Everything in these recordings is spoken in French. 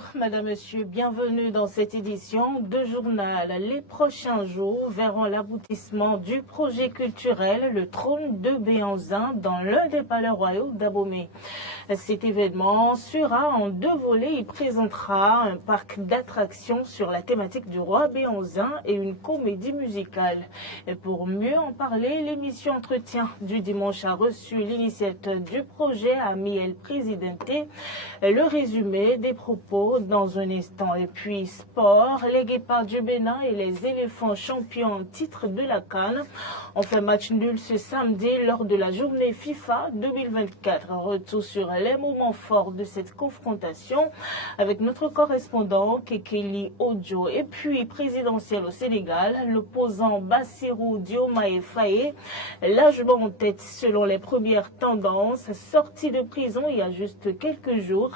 Bonjour, Madame, Monsieur, bienvenue dans cette édition de journal. Les prochains jours verront l'aboutissement du projet culturel Le Trône de Béhanzin dans l'un des palais royaux d'Abomey. Cet événement sera en 2 volets. Il présentera un parc d'attractions sur la thématique du roi Béhanzin et une comédie musicale. Et pour mieux en parler, l'émission Entretien du dimanche a reçu l'initiateur du projet, Amiel Presidente. Le résumé des propos dans un instant. Et puis sport, les Guépards du Bénin et les éléphants champions en titre de la CAN ont fait match nul ce samedi lors de la journée FIFA 2024. Retour sur les moments forts de cette confrontation avec notre correspondant Kekeli Ojo. Et puis présidentiel au Sénégal, l'opposant Bassirou Diomaye Faye, largement en tête selon les premières tendances, sorti de prison il y a juste quelques jours.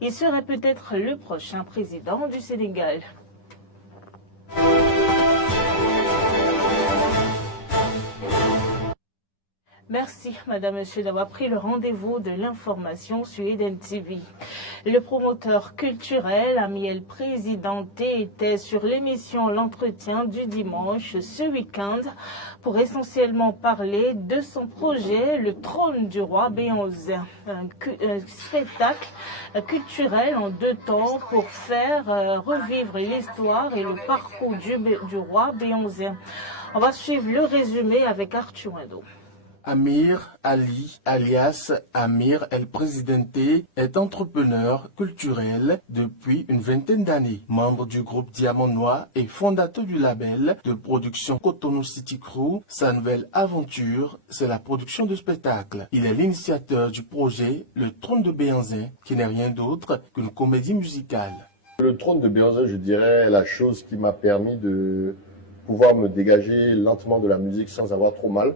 Il serait peut-être le prochain président du Sénégal. Merci, Madame, Monsieur, d'avoir pris le rendez-vous de l'information sur Eden TV. Le promoteur culturel, Amiel Presidente, était sur l'émission L'Entretien du dimanche ce week-end pour essentiellement parler de son projet, Le Trône du Roi Béhanzin, un spectacle culturel en 2 temps pour faire revivre l'histoire et le parcours du roi Béhanzin. On va suivre le résumé avec Arthur Indo. Amir Ali, alias Amir El Presidente, est entrepreneur culturel depuis une 20aine d'années. Membre du groupe Diamant Noir et fondateur du label de production Cotonou City Crew, sa nouvelle aventure, c'est la production de spectacles. Il est l'initiateur du projet Le Trône de Béhanzin, qui n'est rien d'autre qu'une comédie musicale. Le Trône de Béhanzin, je dirais, est la chose qui m'a permis de pouvoir me dégager lentement de la musique sans avoir trop mal.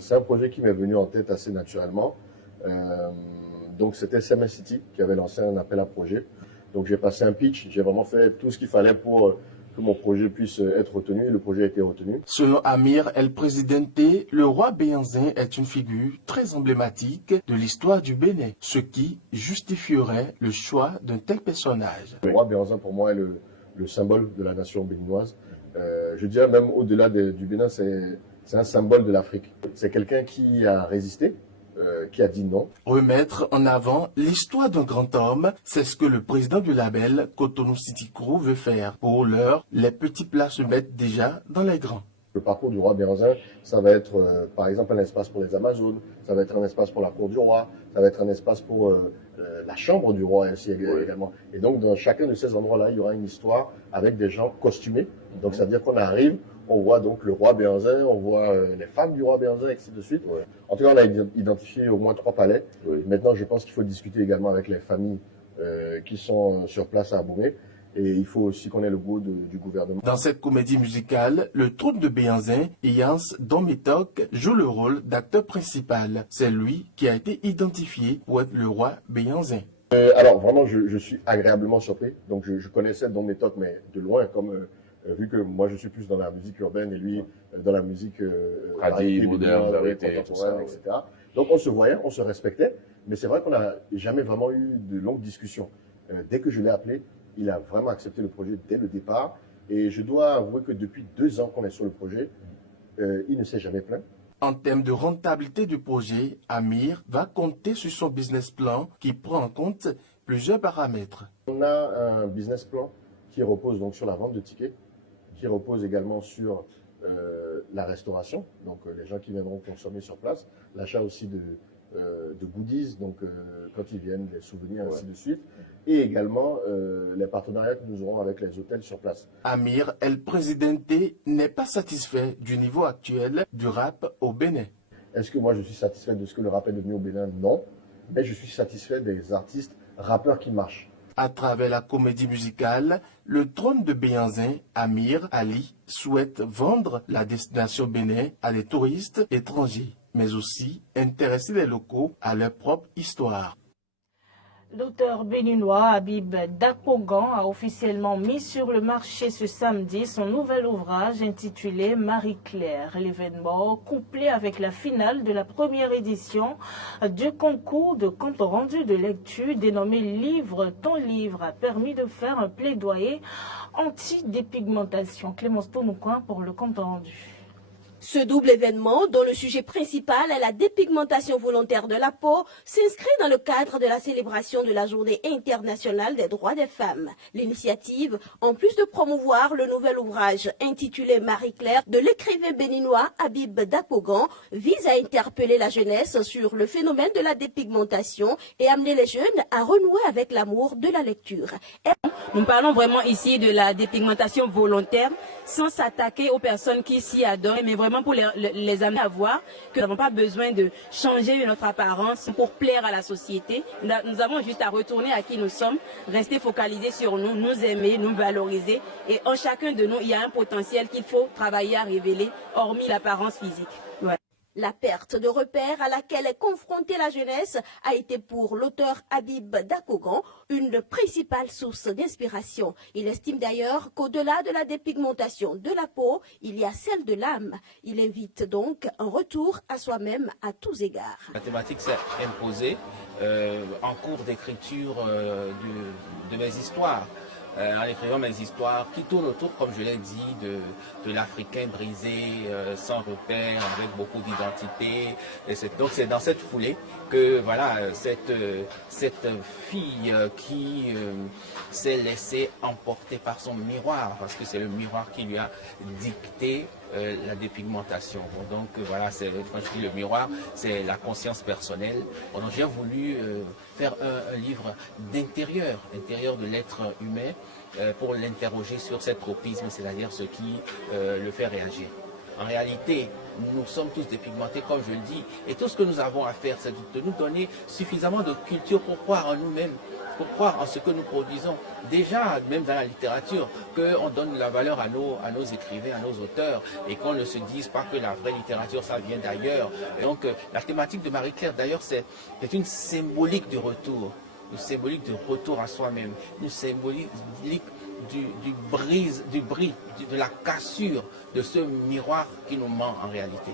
C'est un projet qui m'est venu en tête assez naturellement. Donc c'était CMS City qui avait lancé un appel à projet. Donc j'ai passé un pitch, j'ai vraiment fait tout ce qu'il fallait pour que mon projet puisse être retenu, et le projet a été retenu. Selon Amir El Presidente, le roi Béhanzin est une figure très emblématique de l'histoire du Bénin, ce qui justifierait le choix d'un tel personnage. Le roi Béhanzin pour moi est le symbole de la nation béninoise. Je dirais même au-delà du Bénin, c'est un symbole de l'Afrique. C'est quelqu'un qui a résisté, qui a dit non. Remettre en avant l'histoire d'un grand homme, c'est ce que le président du label Cotonou City Crew veut faire. Pour l'heure, les petits plats se mettent déjà dans les grands. Le parcours du roi Béhanzin, ça va être par exemple un espace pour les Amazones, ça va être un espace pour la cour du roi, ça va être un espace pour la chambre du roi aussi également. Et donc dans chacun de ces endroits-là, il y aura une histoire avec des gens costumés. Donc ça veut dire qu'on arrive, on voit donc le roi Béhanzin, on voit les femmes du roi Béhanzin, et ainsi de suite. En tout cas, on a identifié au moins 3 palais. Maintenant, je pense qu'il faut discuter également avec les familles qui sont sur place à Abomey. Et il faut aussi qu'on ait le goût du gouvernement. Dans cette comédie musicale, le Trône de Béhanzin, Yans Dometok joue le rôle d'acteur principal. C'est lui qui a été identifié pour être le roi Béhanzin. Alors vraiment, je suis agréablement surpris. Donc je connaissais Dometok, mais de loin, comme vu que moi je suis plus dans la musique urbaine et lui dans la musique moderne, contemporaine, etc. Donc on se voyait, on se respectait, mais c'est vrai qu'on n'a jamais vraiment eu de longues discussions. Dès que je l'ai appelé, il a vraiment accepté le projet dès le départ. Et je dois avouer que depuis 2 ans qu'on est sur le projet, il ne s'est jamais plaint. En termes de rentabilité du projet, Amir va compter sur son business plan qui prend en compte plusieurs paramètres. On a un business plan qui repose donc sur la vente de tickets, qui repose également sur la restauration, donc les gens qui viendront consommer sur place, l'achat aussi de goodies, donc quand ils viennent, les souvenirs, ainsi de suite, et également les partenariats que nous aurons avec les hôtels sur place. Amir El Presidente n'est pas satisfait du niveau actuel du rap au Bénin. Est-ce que moi je suis satisfait de ce que le rap est devenu au Bénin? Non, mais je suis satisfait des artistes rappeurs qui marchent. À travers la comédie musicale, le Trône de Béhanzin, Amir Ali souhaite vendre la destination Bénin à des touristes étrangers, mais aussi intéresser les locaux à leur propre histoire. L'auteur béninois Habib Dapogan a officiellement mis sur le marché ce samedi son nouvel ouvrage intitulé Marie-Claire. L'événement, couplé avec la finale de la première édition du concours de compte rendu de lecture dénommé Livre ton livre, a permis de faire un plaidoyer anti-dépigmentation. Clémence Tounoucoin pour le compte rendu. Ce double événement, dont le sujet principal est la dépigmentation volontaire de la peau, s'inscrit dans le cadre de la célébration de la Journée internationale des droits des femmes. L'initiative, en plus de promouvoir le nouvel ouvrage intitulé Marie-Claire de l'écrivain béninois Habib Dapogan, vise à interpeller la jeunesse sur le phénomène de la dépigmentation et amener les jeunes à renouer avec l'amour de la lecture. Nous parlons vraiment ici de la dépigmentation volontaire sans s'attaquer aux personnes qui s'y adonnent, mais vraiment pour les amener à voir que nous n'avons pas besoin de changer notre apparence pour plaire à la société. Nous avons juste à retourner à qui nous sommes, rester focalisés sur nous, nous aimer, nous valoriser. Et en chacun de nous, il y a un potentiel qu'il faut travailler à révéler, hormis l'apparence physique. Ouais. La perte de repères à laquelle est confrontée la jeunesse a été pour l'auteur Habib Dapogan une principale source d'inspiration. Il estime d'ailleurs qu'au-delà de la dépigmentation de la peau, il y a celle de l'âme. Il invite donc un retour à soi-même à tous égards. La thématique s'est imposée en cours d'écriture de mes histoires. En écrivant mes histoires qui tournent autour, comme je l'ai dit, de l'Africain brisé, sans repère, avec beaucoup d'identité. Donc c'est dans cette foulée que voilà cette fille qui s'est laissée emporter par son miroir, parce que c'est le miroir qui lui a dicté la dépigmentation. Donc voilà, quand je dis le miroir, c'est la conscience personnelle. Donc j'ai voulu faire un livre d'intérieur de l'être humain pour l'interroger sur cette tropisme, c'est-à-dire ce qui le fait réagir. En réalité, nous sommes tous dépigmentés, comme je le dis, et tout ce que nous avons à faire, c'est de nous donner suffisamment de culture pour croire en nous-mêmes, pour croire en ce que nous produisons. Déjà, même dans la littérature, qu'on donne la valeur à nos écrivains, à nos auteurs, et qu'on ne se dise pas que la vraie littérature, ça vient d'ailleurs. Donc, la thématique de Marie-Claire, d'ailleurs, c'est une symbolique du retour, une symbolique du retour à soi-même, une symbolique de la cassure de ce miroir qui nous ment en réalité.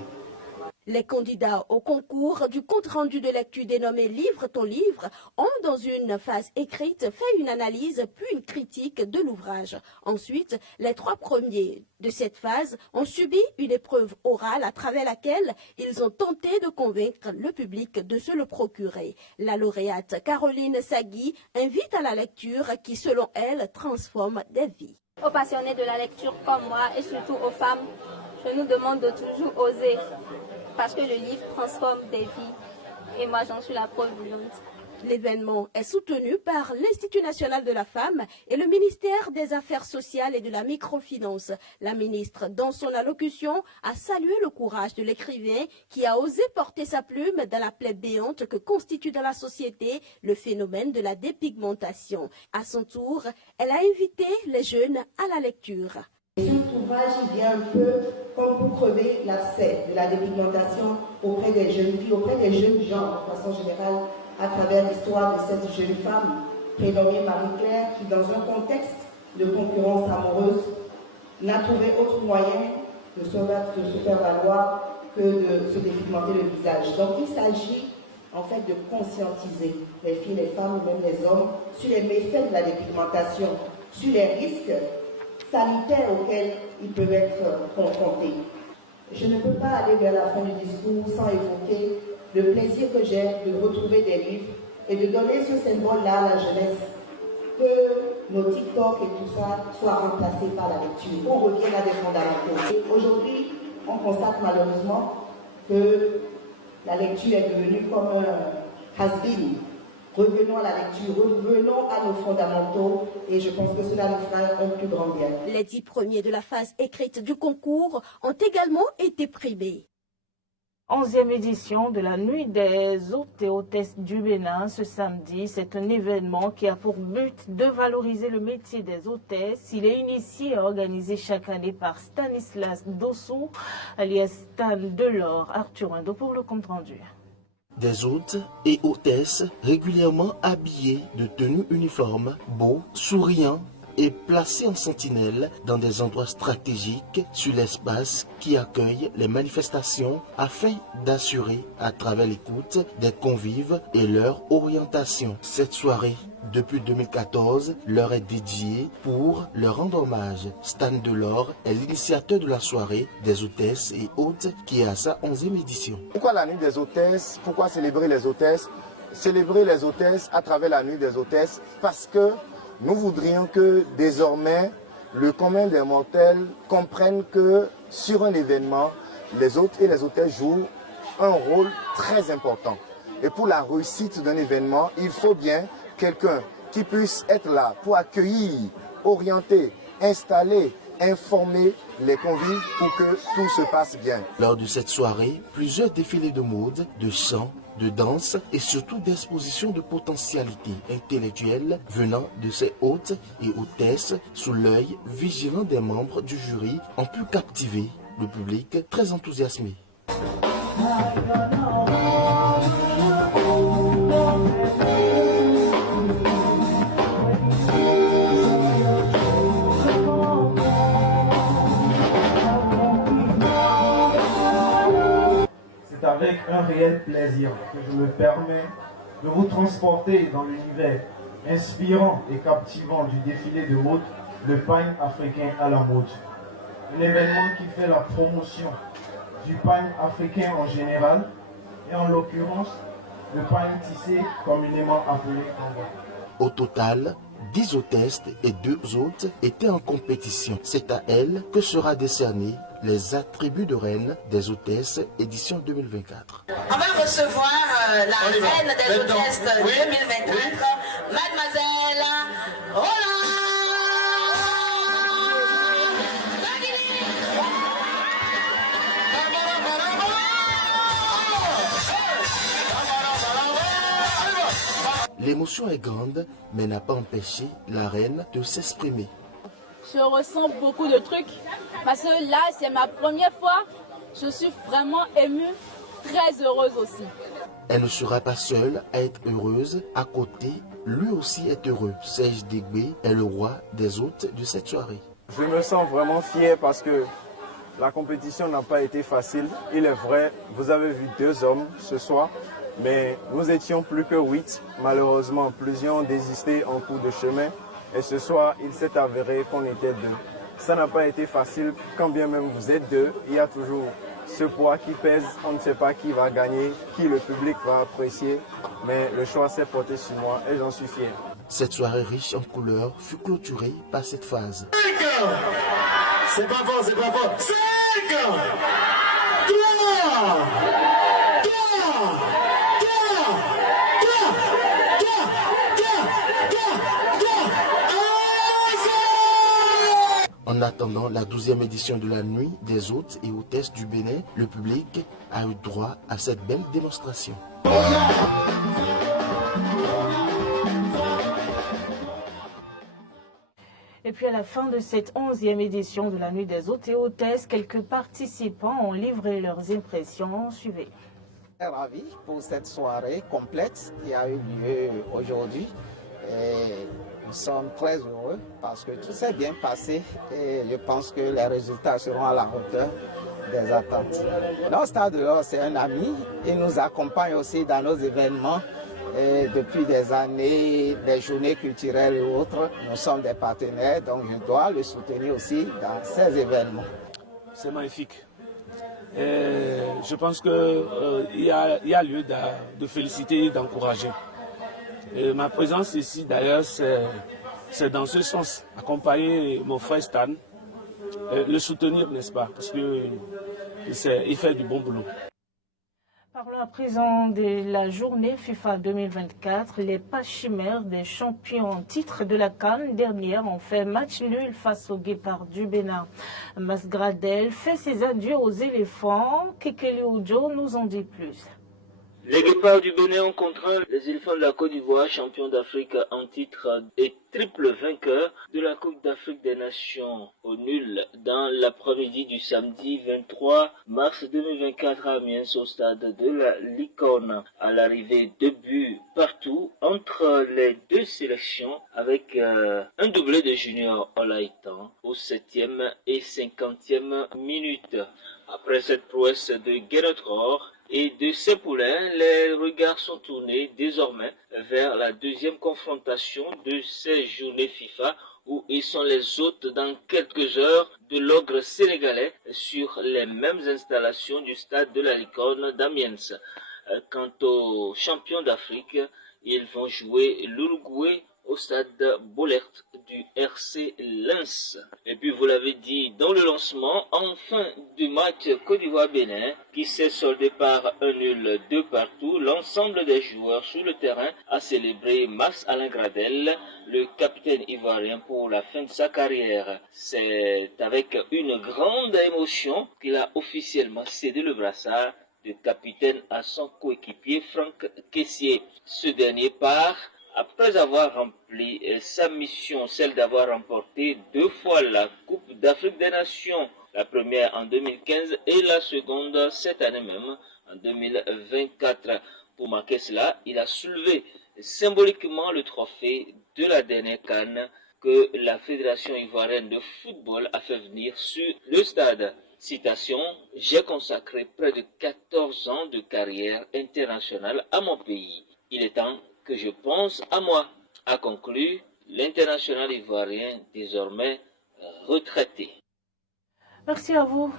Les candidats au concours du compte-rendu de lecture dénommé Livre ton livre ont, dans une phase écrite, fait une analyse puis une critique de l'ouvrage. Ensuite, les 3 premiers de cette phase ont subi une épreuve orale à travers laquelle ils ont tenté de convaincre le public de se le procurer. La lauréate Caroline Sagui invite à la lecture qui, selon elle, transforme des vies. Aux passionnés de la lecture comme moi et surtout aux femmes, je nous demande de toujours oser. Parce que le livre transforme des vies. Et moi, j'en suis la preuve vivante. L'événement est soutenu par l'Institut national de la femme et le ministère des Affaires sociales et de la microfinance. La ministre, dans son allocution, a salué le courage de l'écrivain qui a osé porter sa plume dans la plaie béante que constitue dans la société le phénomène de la dépigmentation. À son tour, elle a invité les jeunes à la lecture. Cet ouvrage vient un peu comme pour crever l'abcès de la dépigmentation auprès des jeunes filles, auprès des jeunes gens de façon générale, à travers l'histoire de cette jeune femme prénommée Marie-Claire qui, dans un contexte de concurrence amoureuse, n'a trouvé autre moyen de se faire valoir que de se dépigmenter le visage. Donc il s'agit en fait de conscientiser les filles, les femmes, même les hommes, sur les méfaits de la dépigmentation, sur les risques sanitaires auxquels ils peuvent être confrontés. Je ne peux pas aller vers la fin du discours sans évoquer le plaisir que j'ai de retrouver des livres et de donner ce symbole-là à la jeunesse, que nos TikTok et tout ça soient remplacés par la lecture, qu'on revienne à des fondamentaux. Aujourd'hui, on constate malheureusement que la lecture est devenue comme un has-been. Revenons à la lecture, revenons à nos fondamentaux et je pense que cela nous fera un plus grand bien. Les 10 premiers de la phase écrite du concours ont également été primés. 11e édition de la Nuit des hôtes et hôtesses du Bénin ce samedi. C'est un événement qui a pour but de valoriser le métier des hôtesses. Il est initié et organisé chaque année par Stanislas Dossou, alias Stan Delors. Arthur Indo pour le compte rendu. des hôtes et hôtesses régulièrement habillés de tenues uniformes, beaux, souriants et placés en sentinelle dans des endroits stratégiques sur l'espace qui accueille les manifestations afin d'assurer à travers l'écoute des convives et leur orientation. Cette soirée, depuis 2014, leur est dédiée pour leur rendre hommage. Stan Delors est l'initiateur de la soirée des hôtesses et hôtes qui est à sa 11e édition. Pourquoi la nuit des hôtesses? Pourquoi célébrer les hôtesses? Célébrer les hôtesses à travers la nuit des hôtesses parce que nous voudrions que désormais le commun des mortels comprenne que sur un événement, les hôtes et les hôtesses jouent un rôle très important. Et pour la réussite d'un événement, il faut bien quelqu'un qui puisse être là pour accueillir, orienter, installer, informer les convives pour que tout se passe bien. Lors de cette soirée, plusieurs défilés de mode, de chant, de danse et surtout d'expositions de potentialités intellectuelles venant de ces hôtes et hôtesses sous l'œil vigilant des membres du jury ont pu captiver le public très enthousiasmé. C'est avec un réel plaisir que je me permets de vous transporter dans l'univers inspirant et captivant du défilé de mode, le pagne africain à la mode. Un événement qui fait la promotion du pagne africain en général et en l'occurrence le pagne tissé communément appelé Kanga. Au total, 10 hôtesses et 2 hôtes étaient en compétition. C'est à elles que sera décerné les attributs de reine des hôtesses édition 2024. On va recevoir la reine des hôtesses 2024, mademoiselle Roland. L'émotion est grande, mais n'a pas empêché la reine de s'exprimer. Je ressens beaucoup de trucs parce que là, c'est ma première fois. Je suis vraiment émue, très heureuse aussi. Elle ne sera pas seule à être heureuse. À côté, lui aussi est heureux. Serge Dégbé est le roi des hôtes de cette soirée. Je me sens vraiment fier parce que la compétition n'a pas été facile. Il est vrai, vous avez vu 2 hommes ce soir, mais nous étions plus que 8. Malheureusement, plusieurs ont désisté en cours de chemin. Et ce soir, il s'est avéré qu'on était 2. Ça n'a pas été facile, quand bien même vous êtes 2, il y a toujours ce poids qui pèse, on ne sait pas qui va gagner, qui le public va apprécier, mais le choix s'est porté sur moi et j'en suis fier. Cette soirée riche en couleurs fut clôturée par cette phase. 5, c'est pas fort, c'est pas fort. 5, 3, 3, 3. En attendant la 12e édition de la nuit des hôtes et hôtesses du Bénin, le public a eu droit à cette belle démonstration. Et puis à la fin de cette 11e édition de la nuit des hôtes et hôtesses, quelques participants ont livré leurs impressions. Suivez. Ravi pour cette soirée complète qui a eu lieu aujourd'hui. Et nous sommes très heureux parce que tout s'est bien passé et je pense que les résultats seront à la hauteur des attentes. Notre Stade Delors, c'est un ami, il nous accompagne aussi dans nos événements et depuis des années, des journées culturelles et autres. Nous sommes des partenaires, donc je dois le soutenir aussi dans ces événements. C'est magnifique. Et je pense qu'il y a lieu de féliciter et d'encourager. Ma présence ici, d'ailleurs, c'est dans ce sens, accompagner mon frère Stan, le soutenir, n'est-ce pas, parce qu'il fait du bon boulot. Parlons à présent de la journée FIFA 2024. Les Pachimères des champions en titre de la CAN dernière ont fait match nul face aux Guépards du Bénin. Masgradel fait ses adieux aux éléphants. Kekele Ojo nous en dit plus. Les Guépards du Bénin ont contraint les éléphants de la Côte d'Ivoire, champions d'Afrique en titre et triple vainqueur de la Coupe d'Afrique des Nations au nul dans l'après-midi du samedi 23 mars 2024 à Amiens au stade de la Licorne. À l'arrivée, 2 buts partout entre les deux sélections avec un doublé de Junior Olaïtan au 7e et 50e minute. Après cette prouesse de Guénotror et de ses poulains, les regards sont tournés désormais vers la deuxième confrontation de ces journées FIFA où ils sont les hôtes dans quelques heures de l'ogre sénégalais sur les mêmes installations du stade de la Licorne d'Amiens. Quant aux champions d'Afrique, ils vont jouer l'Uruguay au stade Bollert du RC Lens. Et puis vous l'avez dit dans le lancement, en fin du match Côte d'Ivoire-Bénin, qui s'est soldé par un nul 2 partout, l'ensemble des joueurs sur le terrain a célébré Max-Alain Gradel, le capitaine ivoirien, pour la fin de sa carrière. C'est avec une grande émotion qu'il a officiellement cédé le brassard de capitaine à son coéquipier Franck Kessié. Ce dernier part après avoir rempli sa mission, celle d'avoir remporté 2 fois la Coupe d'Afrique des Nations, la première en 2015 et la seconde cette année même, en 2024. Pour marquer cela, il a soulevé symboliquement le trophée de la dernière CAN que la Fédération ivoirienne de football a fait venir sur le stade. Citation, « J'ai consacré près de 14 ans de carrière internationale à mon pays. Il est temps que je pense à moi », a conclu l'international ivoirien désormais retraité. Merci à vous,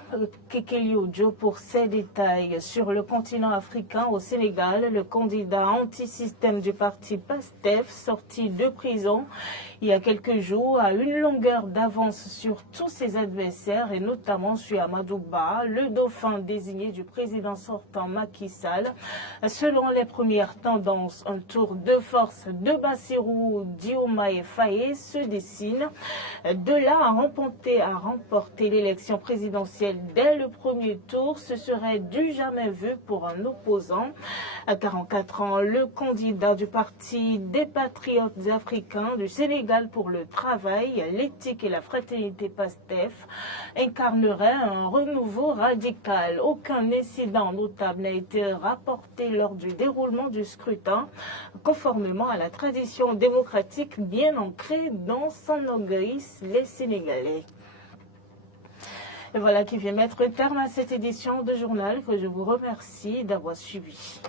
Kekeli Ojo, pour ces détails. Sur le continent africain, au Sénégal, le candidat anti-système du parti PASTEF, sorti de prison il y a quelques jours, a une longueur d'avance sur tous ses adversaires, et notamment sur Amadou Ba, le dauphin désigné du président sortant Macky Sall. Selon les premières tendances, un tour de force de Bassirou Diomaye Faye se dessine. De là à remporter l'élection présidentielle dès le premier tour, ce serait du jamais vu pour un opposant. À 44 ans, le candidat du parti des patriotes africains du Sénégal pour le travail, l'éthique et la fraternité PASTEF incarnerait un renouveau radical. Aucun incident notable n'a été rapporté lors du déroulement du scrutin, conformément à la tradition démocratique bien ancrée dont s'enorgueillissent les Sénégalais. Et voilà qui vient mettre terme à cette édition de journal que je vous remercie d'avoir suivi.